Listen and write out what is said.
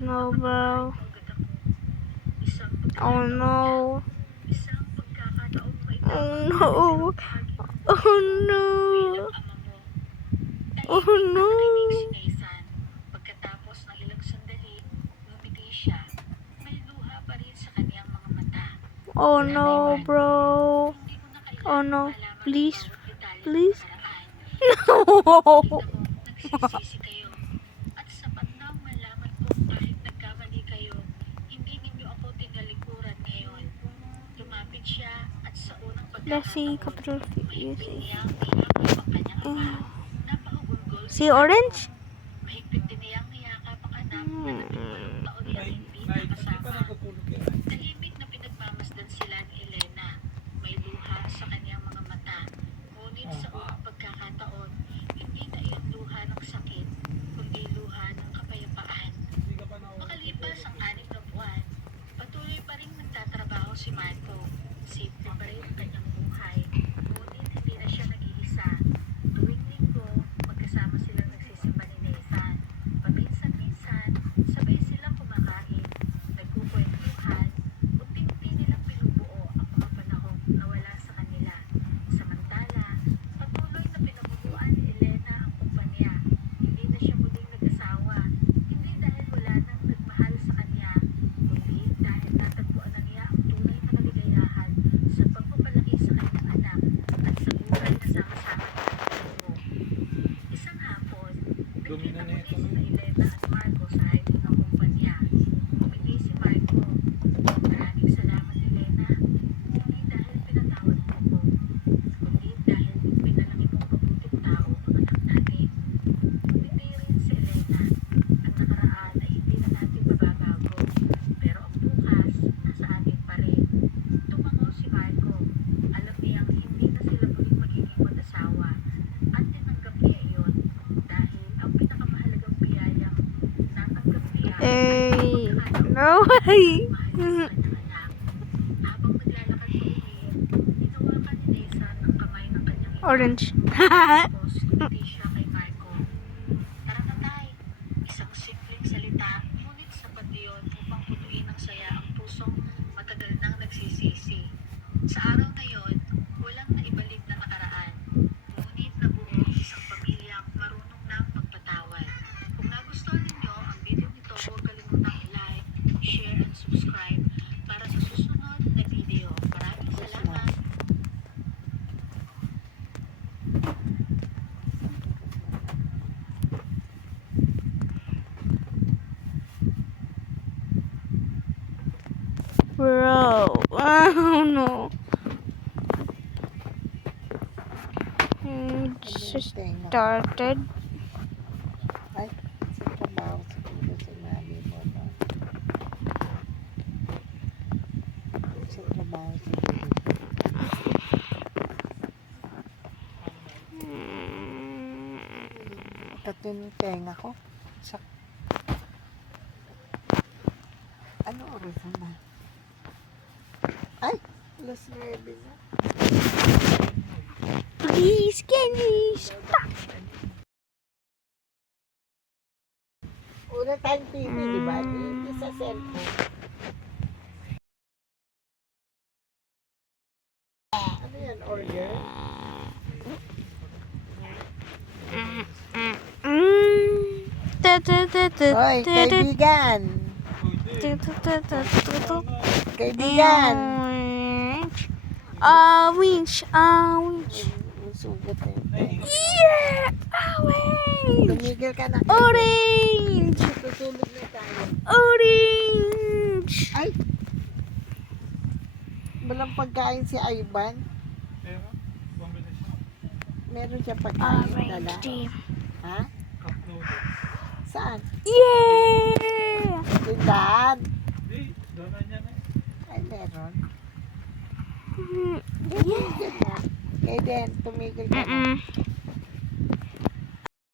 No, bro. Oh no. Oh no. Oh no. Oh no. Pagkatapos ng ilang sandali, ngumiti siya. May luha pa rin sa kanyang mga mata. Oh no, bro. Hindi mo na Oh kailangang no. malaman ang Please. bawat detalye ng Please. nakaraan. No. Kita mo, nagsisisi kayo. At sapat na malaman ko kahit nagkamali kayo, hindi ninyo ako tinalikuran ngayon. Lumapit siya at sa unang Let's see. pagkakataon, Capital mahigpit C. niyang niyakap ang kanyang ama. Napahugulgol si See orange? mahigpit din niyang niyakap ang anak na 18 taon niyang hindi nakasama. Tahimik na pinagmamasdan sila ni Elena. May luha sa kanyang mga mata. Ngunit sa unang pagkakataon, hindi na iyon luha ng sakit, kundi luha ng kapayapaan. Makalipas ang 6 na buwan, patuloy pa rin nagtatrabaho si Marco. Simple pa rin ang kanyang buhay. Ngunit hindi na siya nag-iisa. Tuwing linggo, magkasama silang nagsisimba ni Nathan. Paminsan-minsan, sabay silang kumakain, nagkukwentuhan, unti-unti nilang binubuo ang mga panahong nawala sa kanila. Samantala, patuloy na pinabubuan ni Elena ang kumpanya. Hindi na siya muling nag-asawa. Hindi dahil wala nang nagmahal sa kanya, kundi dahil natagpuan na niya ang tunay na kaligayahan sa pagpapalaki sa kanyang anak at sa buhay na sama-sama nilang tubo. Isang hapon, nagkita muli sina Elena at Marco sa hiring ng kumpanya. Umiti si Marco. Maraming salamat, Elena. Hindi dahil pinatawad mo ko, kundi dahil pinalaki mong mabuting tao ang anak natin. Umiti rin si Elena. Ang nakaraan ay hindi na natin mababago, pero ang bukas nasa atin pa rin. Tumango si Marco. Alam niyang hindi na sila muling magiging mag-asawa at tinanggap niya iyon dahil ang pinakamahalagang biyayang natanggap niya ay Hey. pagkakataon No way. mahal sa kanyang anak. Habang naglalakad pa uwi, hinawakan ni Nathan ang kamay ng kanyang ina. Orange. Tapos ngumiti siya kay Marco. Tara na tay. Isang simpleng salita, ngunit sapat iyon upang punuin ng saya ang pusong matagal nang nagsisisi. Sa araw na yon, walang naibalik na nakaraan. Ngunit nabuo ang isang pamilyang marunong nang magpatawad. Kung nagustuhan ninyo ang video nito, huwag kalimutang i-like, share, and subscribe para sa susunod na video. Maraming salamat! Bro. Oh no. Just started. Ay, sa trabaho siguro sinabi mo na. Sa trabaho siguro. Tatlong yung tenga ko. Sa... Ano oras na? Ay! Alas 9 na. Please, can you stop? Una tayong TV, di ba? Hindi sa cellphone. Ano yan, order? Hoy, kaibigan! Kaibigan! Winch. Sugat na yung tenga. Yeah! Orange! Tumigil ka na. Orange! Tutulog na tayo. Orange! Ay! Walang pagkain si Ivan. Meron siya pagkain dala. Orange team. Ha? Saan? Yeah! Tindahan. Ay, meron. Yeah. Tumigil ka na. Eden, tumigil ka na.